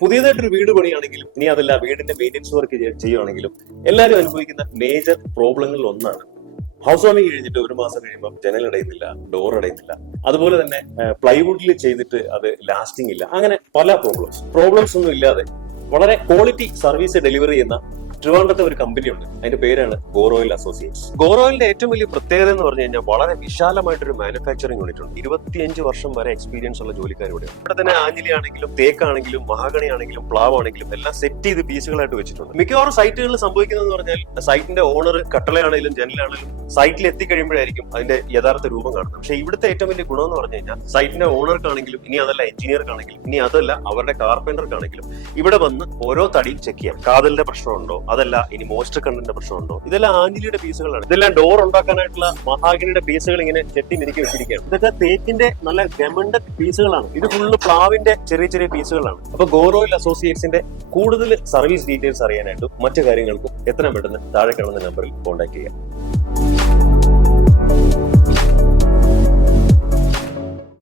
പുതിയതായിട്ടൊരു വീട് പണിയാണെങ്കിലും ഇനി അതല്ല വീടിന്റെ മെയിൻ്റെനൻസ് വർക്ക് ചെയ്യുകയാണെങ്കിലും എല്ലാവരും അനുഭവിക്കുന്ന മേജർ പ്രോബ്ലങ്ങളിൽ ഒന്നാണ് ഹൗസ് വാമിംഗ് കഴിഞ്ഞിട്ട് ഒരു മാസം കഴിയുമ്പോൾ ജനൽ അടയുന്നില്ല, ഡോർ അടയുന്നില്ല. അതുപോലെ തന്നെ പ്ലൈവുഡിൽ ചെയ്തിട്ട് അത് ലാസ്റ്റിംഗ് ഇല്ല. അങ്ങനെ പല പ്രോബ്ലംസ് ഒന്നും ഇല്ലാതെ വളരെ ക്വാളിറ്റി സർവീസ് ഡെലിവറി ചെയ്യുന്ന ട്രിവാൻഡ്രത്തെ ഒരു കമ്പനിയുണ്ട്. അതിന്റെ പേരാണ് ഗോറോയിൽ അസോസിയേറ്റ്സ്. ഗോറോയിലിന്റെ ഏറ്റവും വലിയ പ്രത്യേകത എന്ന് പറഞ്ഞു കഴിഞ്ഞാൽ വളരെ വിശാലമായിട്ടൊരു മാനുഫാക്ചറിംഗ് യൂണിറ്റ് ഉണ്ട്. 25 വർഷം വരെ എക്സ്പീരിയൻസ് ഉള്ള ജോലിക്കാർ ഇവിടെ. ഇവിടെ തന്നെ ആഞ്ഞിലി ആണെങ്കിലും തേക്കാണെങ്കിലും മഹാഗണി ആണെങ്കിലും പ്ലാവ് ആണെങ്കിലും എല്ലാം സെറ്റ് ചെയ്ത് പീസുകളായിട്ട് വെച്ചിട്ടുണ്ട്. മിക്കവാറും സൈറ്റുകളിൽ സംഭവിക്കുന്നതെന്ന് പറഞ്ഞാൽ സൈറ്റിന്റെ ഓണർ കട്ടളയാണെങ്കിലും ജനലാണെങ്കിലും സൈറ്റിൽ എത്തിക്കഴിയുമ്പോഴായിരിക്കും അതിന്റെ യഥാർത്ഥ രൂപം കാണുന്നത്. പക്ഷേ ഇവിടുത്തെ ഏറ്റവും വലിയ ഗുണം എന്ന് പറഞ്ഞു കഴിഞ്ഞാൽ സൈറ്റിന്റെ ഓണർക്കാണെങ്കിലും ഇനി അതല്ല എഞ്ചിനീയർക്കാണെങ്കിലും ഇനി അതല്ല അവരുടെ കാർപ്പന്റർക്കാണെങ്കിലും ഇവിടെ വന്ന് ഓരോ തടിയും ചെക്ക് ചെയ്യാം. കാതലിന്റെ പ്രശ്നമുണ്ടോ, അതല്ല ഇനി മോയ്സ്ചർ കണ്ടന്റിന്റെ പ്രശ്നമുണ്ടോ. ഇതെല്ലാം ആഞ്ഞിലിയുടെ പീസുകളാണ്. ഇതെല്ലാം ഡോർ ഉണ്ടാക്കാനായിട്ടുള്ള മഹാഗണിയുടെ പീസുകൾ ഇങ്ങനെ ചെത്തി മിനുക്കി വെച്ചിരിക്കുകയാണ്. ഇതൊക്കെ തേക്കിന്റെ നല്ല ഗമണ്ട പീസുകളാണ്. ഇത് ഫുള്ള് പ്ലാവിന്റെ ചെറിയ ചെറിയ പീസുകളാണ്. അപ്പൊ ഗോറോയിൽ അസോസിയേറ്റ്സിന്റെ കൂടുതൽ സർവീസ് ഡീറ്റെയിൽസ് അറിയാനായിട്ടും മറ്റു കാര്യങ്ങൾക്കും എത്രയും പെട്ടെന്ന് താഴെ കാണുന്ന നമ്പറിൽ കോൺടാക്ട് ചെയ്യാം.